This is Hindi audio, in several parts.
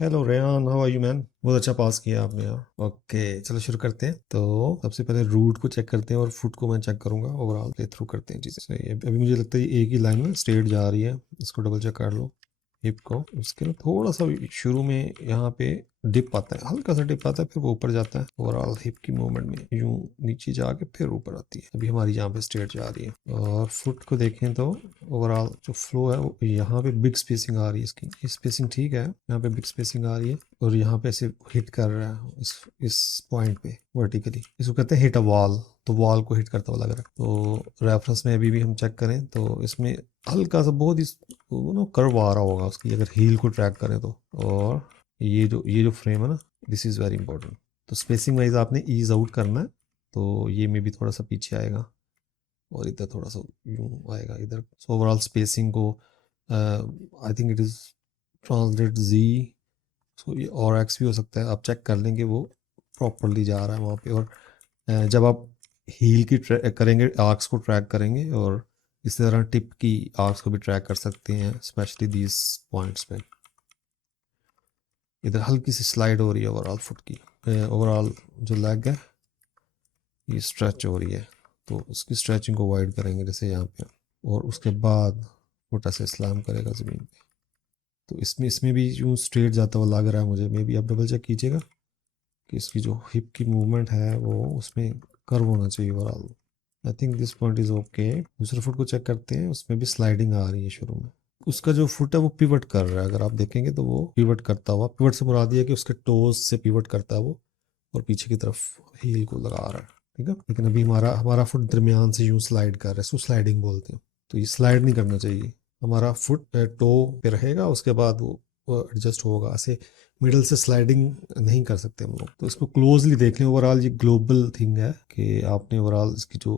Hello Rehan, how are you man? बहुत अच्छा पास किया आपने यार। ओके, चलो शुरू करते हैं। तो सबसे पहले रूट को चेक करते हैं और फुट को मैं चेक करूंगा। ओवरऑल प्ले थ्रू करते हैं चीज़ें। सही है, अभी मुझे लगता है ये एक ही लाइन में स्ट्रेट जा रही है। इसको डबल चेक कर लो। हिप को उसके ना थोड़ा सा शुरू में यहाँ पे डिप आता है, हल्का सा डिप आता है, फिर वो ऊपर जाता है। ओवरऑल हिप की मूवमेंट में यूं नीचे जाके फिर ऊपर आती है। अभी हमारी यहाँ पे स्ट्रेट जा रही है। और फुट को देखें तो ओवरऑल जो फ्लो है वो यहाँ पे बिग स्पेसिंग आ रही है। इसकी स्पेसिंग ठीक है, यहाँ पे बिग स्पेसिंग आ रही है और यहाँ पे ऐसे हिट कर रहा है इस पॉइंट पे वर्टिकली। इसको कहते हैं हिट अ वॉल। तो वॉल को हिट करता हुआ लग रहा है। तो रेफरेंस में अभी भी हम चेक करें तो इसमें हल्का सा बहुत ही कर्व आ रहा होगा उसकी, अगर हील को ट्रैक करें तो। और ये जो फ्रेम है ना, दिस इज़ वेरी इंपॉर्टेंट। तो स्पेसिंग वाइज आपने ईज आउट करना है। तो ये में भी थोड़ा सा पीछे आएगा और इधर थोड़ा सा यूँ आएगा इधर। सो ओवरऑल स्पेसिंग को I think it is translate जी। सो ये और एक्स भी हो सकता है, आप चेक कर लेंगे वो प्रॉपरली जा रहा है वहाँ पे। और जब आप हील की ट्रैक करेंगे, आर्क्स को ट्रैक करेंगे, और इसी तरह टिप की आर्क्स को भी ट्रैक कर सकते हैं, स्पेशली दीज पॉइंट्स पे। इधर हल्की सी स्लाइड हो रही है ओवरऑल फुट की। ओवरऑल जो लेग है ये स्ट्रेच हो रही है, तो उसकी स्ट्रेचिंग को अवॉइड करेंगे जैसे यहाँ पे। और उसके बाद फुट ऐसे स्लैम करेगा ज़मीन पे। तो इसमें इसमें भी यूँ स्ट्रेट जाता हुआ लग रहा है मुझे। मे बी आप डबल चेक कीजिएगा कि इसकी जो हिप की मूवमेंट है वो उसमें कर्व होना चाहिए overall. I think this point is okay. दूसरे फुट को चेक करते हैं, उसमें भी स्लाइडिंग आ रही है शुरू में। उसका जो फुट है वो पिवट कर रहा है, अगर आप देखेंगे तो वो पिवट करता हुआ, पिवट से मुराद ये है कि उसके टोज से पिवट करता है वो और पीछे की तरफ हील को लगा रहा है। ठीक है, लेकिन अभी हमारा हमारा फुट दरमियान से यूं स्लाइड कर रहा है, इसको स्लाइडिंग बोलते हैं। तो ये स्लाइड नहीं करना चाहिए। हमारा फुट टो पे रहेगा, उसके बाद वो एडजस्ट होगा। ऐसे मिडल से स्लाइडिंग नहीं कर सकते हम लोग। तो इसको क्लोजली देख लें। ओवरऑल ये ग्लोबल थिंग है कि आपने ओवरऑल इसकी जो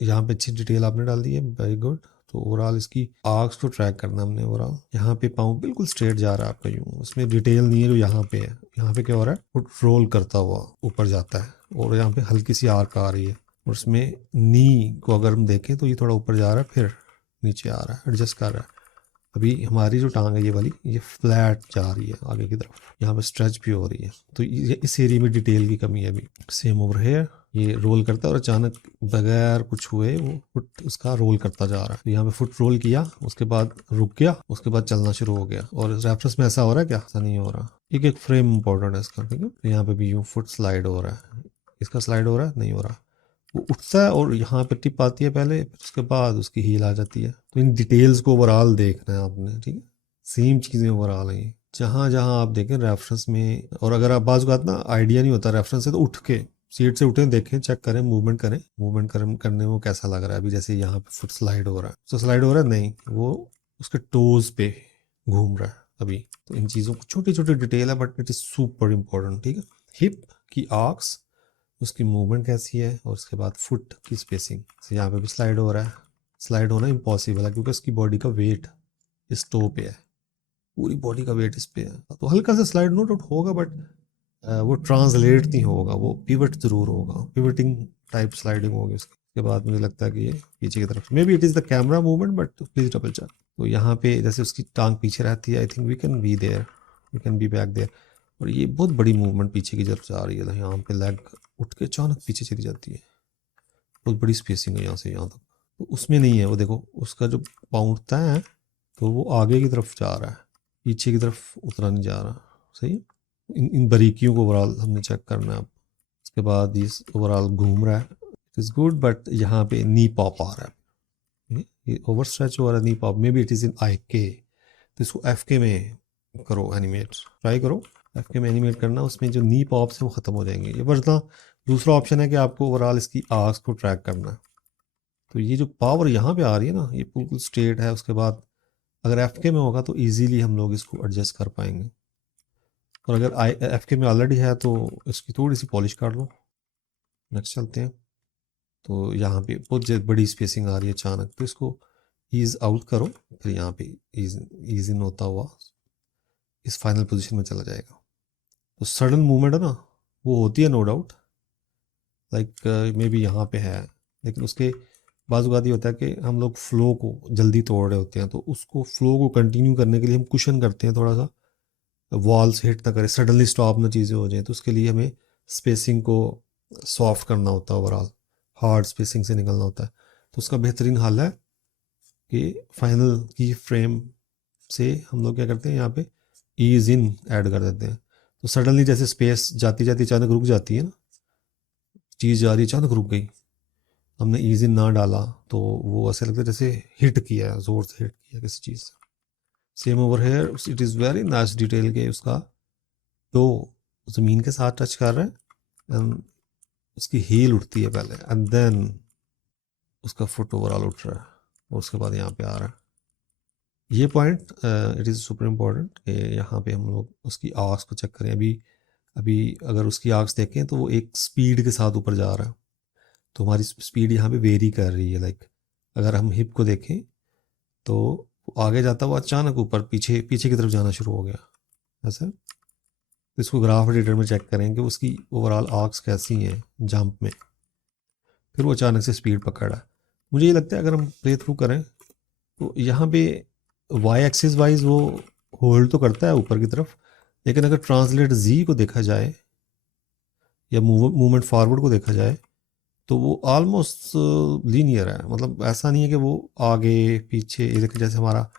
यहाँ पे अच्छी डिटेल आपने डाल दी है, वेरी गुड। तो ओवरऑल इसकी आर्क्स को ट्रैक करना हमने। ओवरऑल यहाँ पे पाँव बिल्कुल स्ट्रेट जा रहा है आपका, यूँ उसमें डिटेल नहीं है जो यहाँ पे है। यहाँ पे क्या हो रहा है, फुट रोल करता हुआ ऊपर जाता है और यहाँ पे हल्की सी आर्क आ रही है। और उसमें नी को अगर हम देखें तो ये थोड़ा ऊपर जा रहा है, फिर नीचे आ रहा है, एडजस्ट कर रहा है। अभी हमारी जो टांग है ये वाली, ये फ्लैट जा रही है आगे की तरफ, यहाँ पे स्ट्रेच भी हो रही है। तो ये इस एरिया में डिटेल की कमी है अभी। सेम ओवर हेयर, ये रोल करता है और अचानक बगैर कुछ हुए वो फुट उसका रोल करता जा रहा है। तो यहाँ पे फुट रोल किया, उसके बाद रुक गया, उसके बाद चलना शुरू हो गया। और रेफरेंस में ऐसा हो रहा है क्या? ऐसा नहीं हो रहा। एक एक फ्रेम इंपॉर्टेंट है इसका। ठीक है, तो यहाँ पे भी यूँ फुट स्लाइड हो रहा है, इसका स्लाइड हो रहा है, नहीं हो रहा। वो उठता है और यहाँ पे टिप आती है पहले, फिर उसके बाद उसकी हील आ जाती है। तो इन डिटेल्स को ओवरऑल देखना है आपने। ठीक है, सेम चीज़ें ओवरऑल हैं ये, जहाँ जहाँ आप देखें रेफरेंस में। और अगर आप बाज़ बात ना आइडिया नहीं होता रेफरेंस से, तो उठ के सीट से उठें, देखें, चेक करें, मूवमेंट करें। मूवमेंट करने में वो कैसा लग रहा है। अभी जैसे यहाँ पे फुट स्लाइड हो रहा है, तो स्लाइड हो रहा है नहीं, वो उसके टोज पे घूम रहा है अभी। तो इन चीज़ों को छोटी छोटी डिटेल है, but it is super important. ठीक है, हिप की आर्क्स, उसकी मूवमेंट कैसी है, और उसके बाद फुट की स्पेसिंग। यहाँ पे भी स्लाइड हो रहा है, स्लाइड होना इम्पॉसिबल है क्योंकि उसकी बॉडी का वेट इस टो पे है, पूरी बॉडी का वेट इस पे है। तो हल्का सा स्लाइड नो डाउट होगा, बट वो ट्रांसलेट नहीं होगा, वो पिवट जरूर होगा, पिवटिंग टाइप स्लाइडिंग होगी उसके बाद। मुझे लगता है कि ये पीछे की तरफ, maybe it is the camera movement, but please double check. तो यहाँ पे जैसे उसकी टांग पीछे रहती है, I think we can be there, we can be back there. और ये बहुत बड़ी मूवमेंट पीछे की तरफ जा रही है, यहाँ पे लेग उठ के अचानक पीछे चली जाती है। बहुत बड़ी स्पेसिंग है यहाँ से यहाँ तक। तो उसमें नहीं है वो, देखो उसका जो पाँव उठता है तो वो आगे की तरफ जा रहा है, पीछे की तरफ उतना नहीं जा रहा। सही है, इन बारीकियों को ओवरऑल हमने चेक करना है अब। उसके बाद ये ओवरऑल घूम रहा है, इट इज़ गुड, बट यहाँ पे नी पॉप आ रहा है, ये ओवर स्ट्रेच हो रहा है नी पॉप। Maybe it is in आई के। तो इसको एफ के में करो, एनिमेट ट्राई करो। एफ के में एनिमेट करना, उसमें जो नी पॉप्स हैं वो ख़त्म हो जाएंगे। ये वरना दूसरा ऑप्शन है कि आपको ओवरऑल इसकी आर्क्स को ट्रैक करना है। तो ये जो पावर यहाँ पे आ रही है ना, ये बिल्कुल स्ट्रेट है। उसके बाद अगर एफ के में होगा तो ईजीली हम लोग इसको एडजस्ट कर पाएंगे। और अगर आई एफ के में ऑलरेडी है तो इसकी थोड़ी सी पॉलिश कर लो। नेक्स्ट चलते हैं। तो यहाँ पे बहुत बड़ी स्पेसिंग आ रही है अचानक, तो इसको ईज आउट करो, फिर यहाँ पे ईज इन होता हुआ इस फाइनल पोजीशन में चला जाएगा। तो सडन मूवमेंट है ना, वो होती है no doubt, like maybe यहाँ पे है, लेकिन उसके बाज़ ये होता है कि हम लोग फ्लो को जल्दी तोड़ रहे होते हैं, तो उसको फ्लो को कंटिन्यू करने के लिए हम कुशन करते हैं थोड़ा सा, वॉल्स हिट ना करे, सडनली स्टॉप ना चीज़ें हो जाए, तो उसके लिए हमें स्पेसिंग को सॉफ्ट करना होता है, ओवरऑल हार्ड स्पेसिंग से निकलना होता है। तो उसका बेहतरीन हल है कि फाइनल की फ्रेम से हम लोग क्या करते हैं, यहाँ पे ईज इन ऐड कर देते हैं। तो सडनली जैसे स्पेस जाती जाती अचानक रुक जाती है ना, चीज़ जा रही अचानक रुक गई, हमने ईज इन ना डाला तो वो ऐसा लगता है जैसे हिट किया है, ज़ोर से हिट किया किसी चीज़ से। Same over here, it is very nice detail के उसका तो ज़मीन के साथ टच कर रहा है एंड उसकी हील उठती है पहले एंड देन उसका फुट ओवरऑल उठ रहा है और उसके बाद यहाँ पे आ रहा है। ये point it is super important कि यहाँ पे हम लोग उसकी आर्क्स को चेक करें। अभी अभी अगर उसकी आर्क्स देखें तो वो एक स्पीड के साथ ऊपर जा रहा है, तो हमारी स्पीड यहाँ पे वेरी कर रही है। लाइक अगर हम हिप को देखें तो आगे जाता हुआ अचानक ऊपर पीछे पीछे की तरफ जाना शुरू हो गया ऐसा। तो इसको ग्राफ एडिटर में चेक करें कि उसकी ओवरऑल आर्क्स कैसी हैं जंप में, फिर वो अचानक से स्पीड पकड़ा। मुझे ये लगता है अगर हम प्ले थ्रू करें तो यहाँ पे वाई एक्सिस वाइज वो होल्ड तो करता है ऊपर की तरफ, लेकिन अगर ट्रांसलेट जी को देखा जाए या मूवमेंट फॉरवर्ड को देखा जाए तो वो ऑलमोस्ट लीनियर है। मतलब ऐसा नहीं है कि वो आगे पीछे, देखिए जैसे हमारा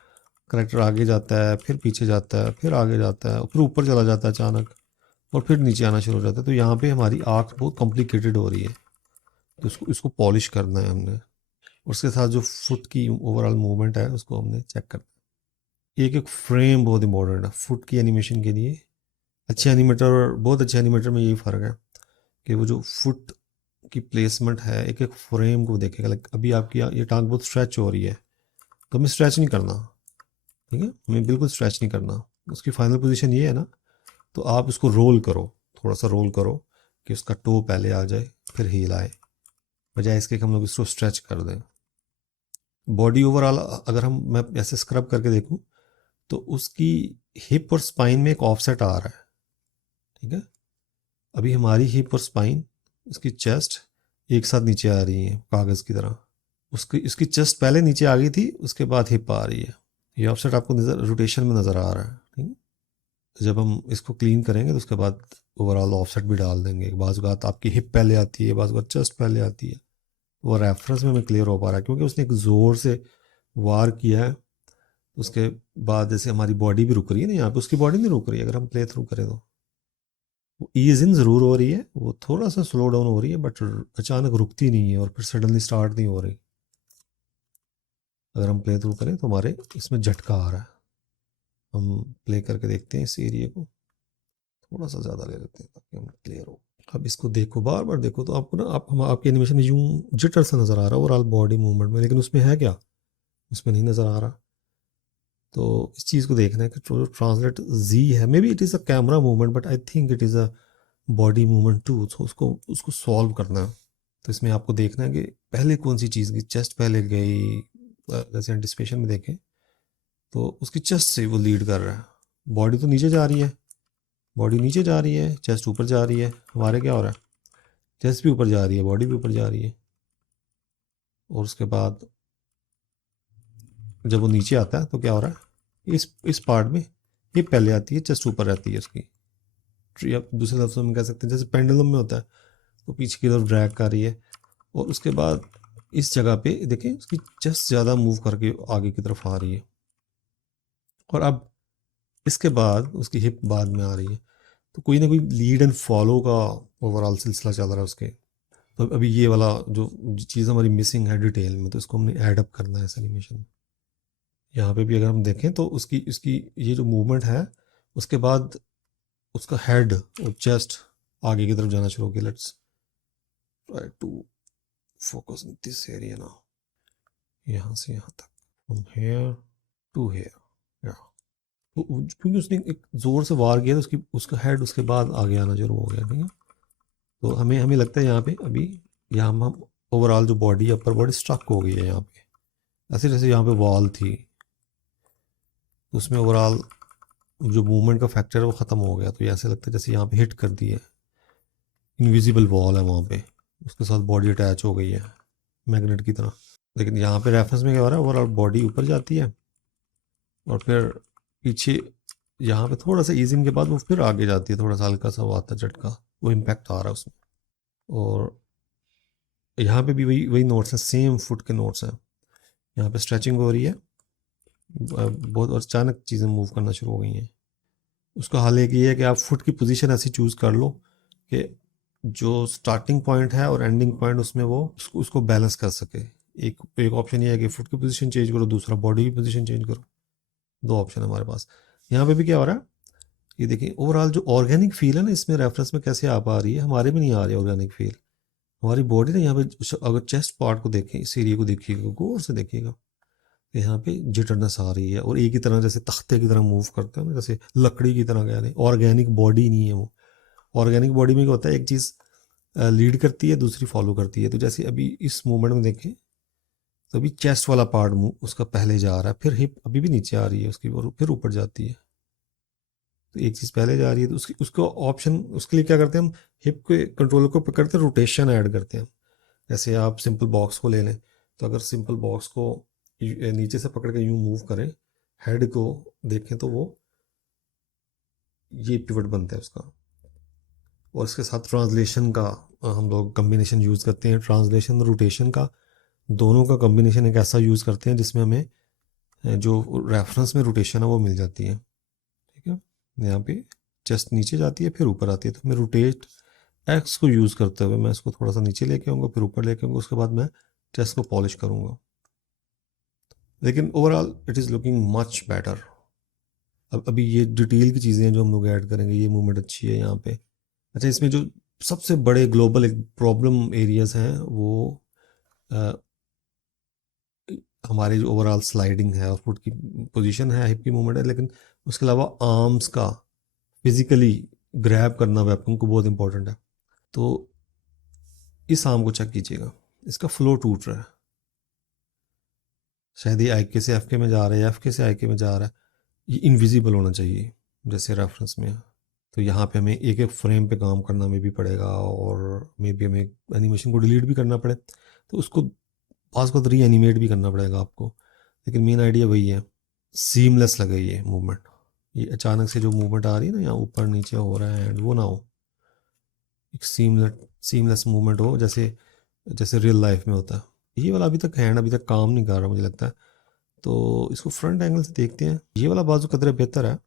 करेक्टर आगे जाता है फिर पीछे जाता है फिर आगे जाता है फिर ऊपर चला जाता है अचानक और फिर नीचे आना शुरू हो जाता है। तो यहाँ पे हमारी आँख बहुत कॉम्प्लिकेटेड हो रही है, तो इसको पॉलिश करना है हमने। और उसके साथ जो फुट की ओवरऑल मूवमेंट है उसको हमने चेक करना है। एक एक फ्रेम बहुत इंपॉर्टेंट है फुट की एनिमेशन के लिए। अच्छे एनिमेटर और बहुत अच्छे एनिमेटर में यही फ़र्क है कि वो जो फुट की प्लेसमेंट है एक एक फ्रेम को देखेगा। लाइक अभी आपकी ये टांग बहुत स्ट्रेच हो रही है तो हमें स्ट्रेच नहीं करना, ठीक है, हमें बिल्कुल स्ट्रेच नहीं करना। उसकी फाइनल पोजीशन ये है ना, तो आप उसको रोल करो, थोड़ा सा रोल करो कि उसका टो पहले आ जाए फिर हील आए, बजाय इसके कि हम लोग इसको स्ट्रेच कर दें। बॉडी ओवरऑल अगर मैं ऐसे स्क्रब करके देखूं तो उसकी हिप और स्पाइन में एक ऑफसेट आ रहा है, ठीक है। अभी हमारी हिप और स्पाइन, इसकी चेस्ट एक साथ नीचे आ रही है कागज़ की तरह। उसकी इसकी चेस्ट पहले नीचे आ गई थी, उसके बाद हिप आ रही है। ये ऑफसेट आपको नज़र रोटेशन में नज़र आ रहा है, ठीक है। जब हम इसको क्लीन करेंगे तो उसके बाद ओवरऑल ऑफसेट भी डाल देंगे। बाज़ बात आपकी हिप पहले आती है, बाज़ बात चेस्ट पहले आती है। वो रेफरेंस में हमें क्लियर हो पा रहा है क्योंकि उसने एक ज़ोर से वार किया है। उसके बाद जैसे हमारी बॉडी भी रुक रही है ना, यहाँ पे उसकी बॉडी नहीं रुक रही है। अगर हम प्ले थ्रू करें तो वो ईज इन ज़रूर हो रही है, वो थोड़ा सा स्लो डाउन हो रही है बट अचानक रुकती नहीं है और फिर सडनली स्टार्ट नहीं हो रही। अगर हम प्ले थ्रू करें तो हमारे इसमें झटका आ रहा है। हम प्ले करके देखते हैं इस एरिया को, थोड़ा सा ज़्यादा ले लेते हैं ताकि हम क्लियर हो। अब इसको देखो, बार बार देखो तो आपको ना आपके एनिमेशन में यूं जिटर सा नज़र आ रहा है ओवरऑल बॉडी मूवमेंट में, लेकिन उसमें है क्या, उसमें नहीं नज़र आ रहा। तो इस चीज़ को देखना है कि जो ट्रांसलेट जी है, maybe it is a camera movement but I think it is a body movement too. तो उसको उसको सॉल्व करना है। तो इसमें आपको देखना है कि पहले कौन सी चीज़ की चेस्ट पहले गई। जैसे एंटिसिपेशन में देखें तो उसकी चेस्ट से वो लीड कर रहा है। बॉडी तो नीचे जा रही है, बॉडी नीचे जा रही है, चेस्ट ऊपर जा रही है। हमारे क्या हो रहा है, चेस्ट भी ऊपर जा रही है, बॉडी भी ऊपर जा रही है। और उसके बाद जब वो नीचे आता है तो क्या हो रहा है, इस पार्ट में ये पहले आती है, चेस्ट ऊपर रहती है उसकी। या दूसरे लफ्ज़ों में कह सकते हैं जैसे पेंडुलम में होता है, वो पीछे की तरफ ड्रैग कर रही है। और उसके बाद इस जगह पे देखें उसकी चेस्ट ज़्यादा मूव करके आगे की तरफ आ रही है। और अब इसके बाद उसकी हिप बाद में आ रही है। तो कोई ना कोई लीड एंड फॉलो का ओवरऑल सिलसिला चल रहा है उसके। तो अभी ये वाला जो चीज़ हमारी मिसिंग है डिटेल में, तो इसको हमने ऐड अप करना है इस एनिमेशन में। यहाँ पे भी अगर हम देखें तो उसकी इसकी ये जो मूवमेंट है उसके बाद उसका हेड और चेस्ट आगे की तरफ जाना शुरू हो गया। Let's try to focus in this area now, यहाँ से यहाँ तक, फ्रॉम हेयर टू हेयर। या क्योंकि उसने एक ज़ोर से वार किया तो उसका हेड उसके बाद आगे आना शुरू हो गया, ठीक है। तो हमें हमें लगता है यहाँ पे अभी यहाँ हम ओवरऑल जो बॉडी अपर बॉडी स्ट्रक हो गई है यहाँ पे। ऐसे जैसे यहाँ पे वॉल थी तो उसमें ओवरऑल जो मूवमेंट का फैक्टर है वो ख़त्म हो गया। तो ये ऐसे लगता है जैसे यहाँ पे हिट कर दी है, इनविजिबल वॉल है वहाँ पे, उसके साथ बॉडी अटैच हो गई है मैग्नेट की तरह। लेकिन यहाँ पे रेफरेंस में क्या हो रहा है, ओवरऑल बॉडी ऊपर जाती है और फिर पीछे यहाँ पे थोड़ा सा ईजिंग के बाद वो फिर आगे जाती है, थोड़ा सा हल्का सा वो आता है झटका, वो इम्पैक्ट आ रहा है उसमें। और यहाँ पे भी वही वही नोट्स हैं, सेम फुट के नोट्स हैं। यहाँ पे स्ट्रेचिंग हो रही है बहुत, और अचानक चीज़ें मूव करना शुरू हो गई हैं। उसका हल एक ये है कि आप फुट की पोजीशन ऐसी चूज़ कर लो कि जो स्टार्टिंग पॉइंट है और एंडिंग पॉइंट उसमें वो उसको बैलेंस कर सके। एक एक ऑप्शन ये है कि फुट की पोजीशन चेंज करो, दूसरा बॉडी की पोजीशन चेंज करो। दो ऑप्शन है हमारे पास। यहाँ पे भी क्या हो रहा है, ये देखिए ओवरऑल जो ऑर्गेनिक फील है ना इसमें रेफरेंस में कैसे आ पा रही है, हमारे में नहीं आ रही ऑर्गेनिक फील। हमारी बॉडी ना यहाँ पे अगर चेस्ट पार्ट को देखें, इस एरिया को देखिएगा, गौर से देखिएगा, तो यहाँ पे जिटरनेस आ रही है और एक ही तरह जैसे तख्ते की तरह मूव करते हैं ना, जैसे लकड़ी की तरह, कह रहे ऑर्गेनिक बॉडी नहीं है वो। ऑर्गेनिक बॉडी में क्या होता है, एक चीज़ लीड करती है, दूसरी फॉलो करती है। तो जैसे अभी इस मूवमेंट में देखें तो अभी चेस्ट वाला पार्ट उसका पहले जा रहा है, फिर हिप अभी भी नीचे आ रही है उसकी, और फिर ऊपर जाती है। तो एक चीज़ पहले जा रही है तो उसको ऑप्शन, उसके लिए क्या करते हैं हम, हिप के कंट्रोलर को पकड़ते हैं, रोटेशन ऐड करते हैं। जैसे आप सिंपल बॉक्स को ले लें, तो अगर सिंपल बॉक्स को नीचे से पकड़ के यूँ मूव करें, हेड को देखें तो वो ये पिवट बनता है उसका। और इसके साथ ट्रांसलेशन का हम लोग कम्बिनेशन यूज़ करते हैं, ट्रांसलेशन और रोटेशन का, दोनों का कम्बिनेशन एक ऐसा यूज़ करते हैं जिसमें हमें जो रेफरेंस में रोटेशन है वो मिल जाती है। ठीक है, यहाँ पे चेस्ट नीचे जाती है फिर ऊपर आती है, तो मैं रोटेट एक्स को यूज़ करते हुए मैं इसको थोड़ा सा नीचे लेके आऊँगा, फिर ऊपर लेके आऊँगा, उसके बाद मैं चेस्ट को पॉलिश करूँगा। लेकिन overall it is looking much better. अब अभी ये डिटेल की चीज़ें हैं जो हम लोग ऐड करेंगे, ये मूवमेंट अच्छी है यहाँ पे। अच्छा, इसमें जो सबसे बड़े ग्लोबल एक प्रॉब्लम एरियाज हैं वो अ, हमारी जो ओवरऑल स्लाइडिंग है और फुट की पोजीशन है, हिप की मूवमेंट है, लेकिन उसके अलावा आर्म्स का फिजिकली ग्रैब करना वेपन को बहुत इंपॉर्टेंट है। तो इस आर्म को चेक कीजिएगा, इसका फ्लो टूट रहा है, शायद ये आई के से एफ के में जा रहा है या एफ के से आई के में जा रहा है, ये इनविजिबल होना चाहिए जैसे रेफरेंस में है। तो यहाँ पे हमें एक एक फ्रेम पे काम करना में भी पड़ेगा, और मे बी हमें एनिमेशन को डिलीट भी करना पड़े, तो उसको पास को री एनिमेट भी करना पड़ेगा आपको। लेकिन मेन आइडिया वही है, सीमलेस लगे ये मूवमेंट, ये अचानक से जो मूवमेंट आ रही है ना, यहाँ ऊपर नीचे हो रहा है, एंड वो ना हो, एक सीमलेस मूवमेंट हो जैसे जैसे रियल लाइफ में होता है। ये वाला अभी तक हैंड अभी तक काम नहीं कर रहा मुझे लगता है, तो इसको फ्रंट एंगल से देखते हैं। ये वाला बाजू कदरे बेहतर है,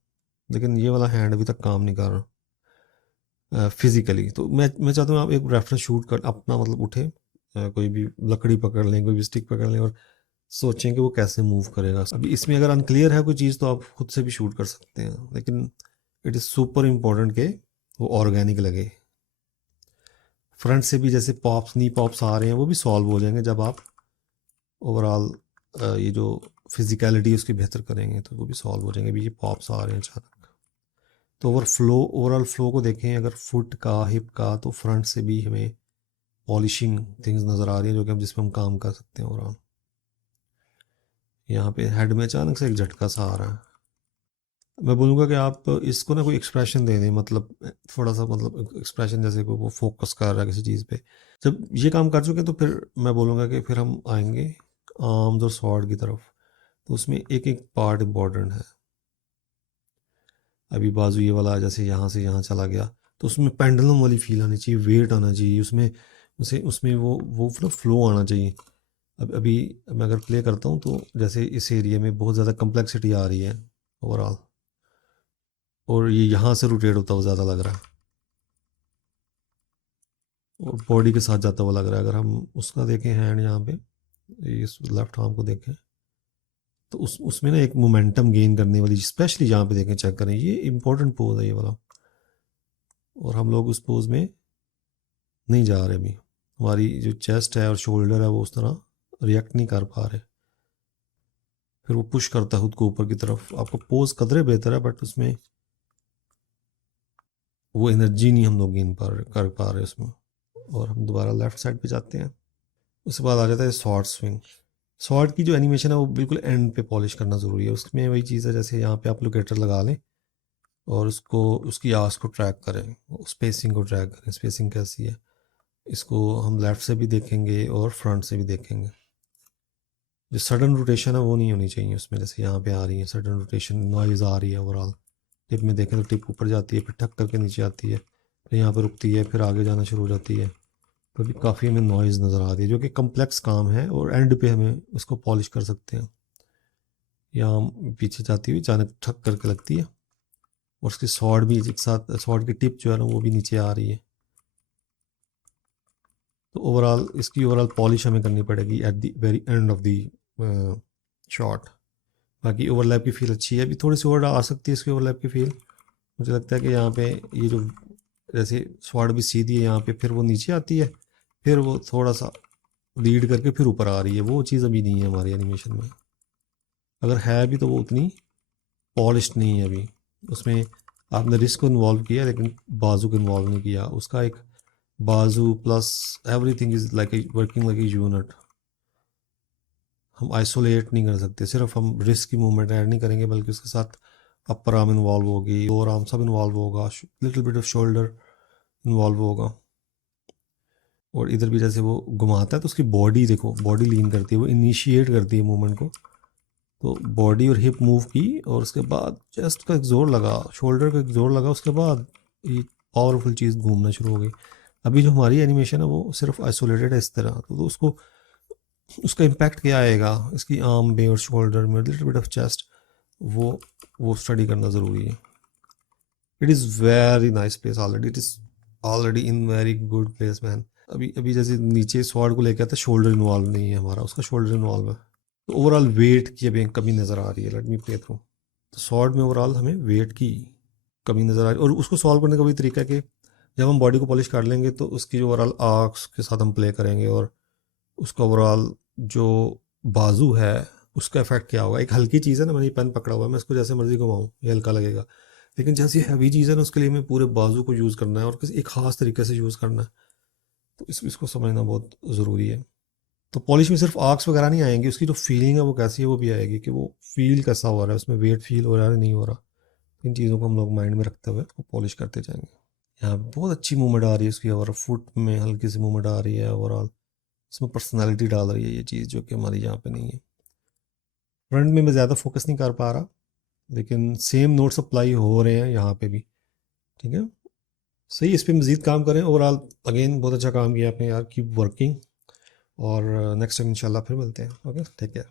लेकिन ये वाला हैंड अभी तक काम नहीं कर रहा फिजिकली। तो मैं चाहता हूँ आप एक रेफरेंस शूट कर अपना, मतलब उठे कोई भी लकड़ी पकड़ लें, कोई भी स्टिक पकड़ लें और सोचें कि वो कैसे मूव करेगा। अभी इसमें अगर अनक्लियर है कोई चीज़ तो आप खुद से भी शूट कर सकते हैं, लेकिन इट इज़ सुपर इम्पोर्टेंट कि वो ऑर्गेनिक लगे। फ्रंट से भी जैसे पॉप्स, नी पॉप्स आ रहे हैं, वो भी सॉल्व हो जाएंगे जब आप ओवरऑल ये जो फिजिकलिटी उसकी बेहतर करेंगे, तो वो भी सॉल्व हो जाएंगे। अभी ये पॉप्स आ रहे हैं अचानक, तो ओवरऑल फ्लो को देखें अगर फुट का, हिप का, तो फ्रंट से भी हमें पॉलिशिंग थिंग्स नज़र आ रही हैं जो कि हम जिसमें हम काम कर सकते हैं ओवरऑल। यहाँ पे हेड में अचानक से एक झटका सा आ रहा है। मैं बोलूँगा कि आप इसको ना कोई एक्सप्रेशन दे दें, मतलब थोड़ा सा, मतलब एक्सप्रेशन जैसे को वो फोकस कर रहा है किसी चीज़ पे। जब ये काम कर चुके तो फिर मैं बोलूँगा कि फिर हम आएंगे आर्म्स और स्वॉर्ड की तरफ। तो उसमें एक एक पार्ट इम्पॉर्टेंट है। अभी बाजू ये वाला जैसे यहाँ से यहाँ चला गया, तो उसमें पेंडुलम वाली फील आनी चाहिए, वेट आना चाहिए उसमें, उसे उसमें वो पूरा फ्लो आना चाहिए। अब अभी मैं अगर प्ले करता हूँ तो जैसे इस एरिया में बहुत ज़्यादा कम्प्लेक्सिटी आ रही है ओवरऑल, और ये यहाँ से रोटेट होता हुआ ज़्यादा लग रहा है और बॉडी के साथ जाता हुआ लग रहा है। अगर हम उसका देखें हैंड यहाँ पे, इस लेफ्ट आर्म को देखें, तो उसमें ना एक मोमेंटम गेन करने वाली, स्पेशली यहाँ पे देखें, चेक करें, ये इंपॉर्टेंट पोज है ये वाला, और हम लोग उस पोज में नहीं जा रहे। अभी हमारी जो चेस्ट है और शोल्डर है वो उस तरह रिएक्ट नहीं कर पा रहे, फिर वो पुश करता है खुद को ऊपर की तरफ। आपको पोज कदरे बेहतर है, बट उसमें वो एनर्जी नहीं हम लोग गेन कर पा रहे उसमें। और हम दोबारा लेफ्ट साइड पे जाते हैं। उसके बाद आ जाता है शॉर्ट स्विंग। शॉर्ट की जो एनिमेशन है वो बिल्कुल एंड पे पॉलिश करना ज़रूरी है। उसमें वही चीज़ है, जैसे यहाँ पे आप लोकेटर लगा लें और उसको, उसकी आवाज़ को ट्रैक करें, स्पेसिंग को ट्रैक करें, स्पेसिंग कैसी है। इसको हम लेफ़्ट से भी देखेंगे और फ्रंट से भी देखेंगे। जो सडन रोटेशन है वो नहीं होनी चाहिए उसमें, जैसे यहाँ पे आ रही है सडन रोटेशन, नॉइज़ आ रही है ओवरऑल, टिप में देखें तो टिप ऊपर जाती है, फिर ठक करके नीचे आती है, फिर यहाँ पर रुकती है, फिर आगे जाना शुरू हो जाती है। तो अभी काफ़ी हमें नॉइज़ नज़र आ रही है, जो कि कम्प्लेक्स काम है और एंड पे हमें उसको पॉलिश कर सकते हैं। यहाँ पीछे जाती हुई अचानक ठक करके लगती है, और उसकी सॉड भी एक साथ, सॉड की टिप जो है ना वो भी नीचे आ रही है। तो ओवरऑल इसकी ओवरऑल पॉलिश हमें करनी पड़ेगी at the very end of the shot. बाकी ओवरलैप की फील अच्छी है, अभी थोड़ी सी और आ सकती है इसकी ओवरलैप की फील। मुझे लगता है कि यहाँ पे ये जो जैसे स्वाड भी सीधी है यहाँ पे, फिर वो नीचे आती है, फिर वो थोड़ा सा लीड करके फिर ऊपर आ रही है, वो चीज़ अभी नहीं है हमारी एनिमेशन में। अगर है भी तो वो उतनी पॉलिश नहीं है अभी। उसमें आपने रिस्क को इन्वॉल्व किया लेकिन बाजू को इन्वॉल्व नहीं किया। उसका एक बाजू plus everything is like a working like a unit. हम आइसोलेट नहीं कर सकते, सिर्फ हम रिस्क की मूवमेंट ऐड नहीं करेंगे बल्कि उसके साथ अपर आर्म इन्वॉल्व होगी, लोअर आर्म सब इन्वॉल्व होगा, little bit off shoulder involve होगा। और इधर भी जैसे वो घुमाता है तो उसकी बॉडी देखो, बॉडी लीन करती है, वो इनिशिएट करती है मूवमेंट को। तो बॉडी और हिप मूव की और उसके बाद चेस्ट का एक जोर लगा, शोल्डर का एक जोर लगा, उसके बाद ये पावरफुल चीज़ घूमना शुरू हो गई। अभी जो हमारी एनिमेशन है वो सिर्फ आइसोलेटेड है इस तरह, तो उसको उसका इम्पैक्ट क्या आएगा इसकी आर्म में और शोल्डर में, लिटिल बिट ऑफ चेस्ट, वो स्टडी करना ज़रूरी है। It is very nice place already, it is already in very good place man. अभी अभी जैसे नीचे स्वॉर्ड को लेकर आता, शोल्डर इन्वॉल्व नहीं है हमारा, उसका शोल्डर इन्वॉल्व है। तो ओवरऑल वेट की अभी कमी नज़र आ रही है, लेट मी प्ले थ्रू। तो स्वॉर्ड में ओवरऑल हमें वेट की कमी नज़र आ रही है, और उसको सॉल्व करने का भी तरीका है कि जब हम बॉडी को पॉलिश कर लेंगे तो उसकी जो ओवरऑल आर्क्स के साथ हम प्ले करेंगे, और उसका ओवरऑल जो बाजू है उसका इफेक्ट क्या होगा। एक हल्की चीज़ है ना, मैंने ये पेन पकड़ा हुआ है, मैं इसको जैसे मर्जी घुमाऊँ ये हल्का लगेगा, लेकिन जैसे हैवी चीज़ है ना उसके लिए हमें पूरे बाजू को यूज़ करना है और किसी एक ख़ास तरीके से यूज़ करना है। तो इसको समझना बहुत ज़रूरी है। तो पॉलिश में सिर्फ आर्क्स वगैरह नहीं आएंगी, उसकी जो फीलिंग है वो कैसी है वो भी आएगी, कि वो फील कैसा हो रहा है, उसमें वेट फील हो रहा है नहीं हो रहा। इन चीज़ों को हम लोग माइंड में रखते हुए वो पॉलिश करते जाएंगे। यहाँ पे बहुत अच्छी मूवमेंट आ रही है उसकी, और फुट में हल्की सी मूवमेंट आ रही है, ओवरऑल इसमें पर्सनैलिटी डाल रही है ये चीज़, जो कि हमारी यहाँ पे नहीं है। फ्रंट में मैं ज़्यादा फोकस नहीं कर पा रहा, लेकिन सेम नोट्स अप्लाई हो रहे हैं यहाँ पे भी, ठीक है। सही, इस पर मज़ीद काम करें। ओवरऑल अगेन बहुत अच्छा काम किया आपने यार, कीप वर्किंग, और नेक्स्ट टाइम इंशाल्लाह फिर मिलते हैं। Okay, take care.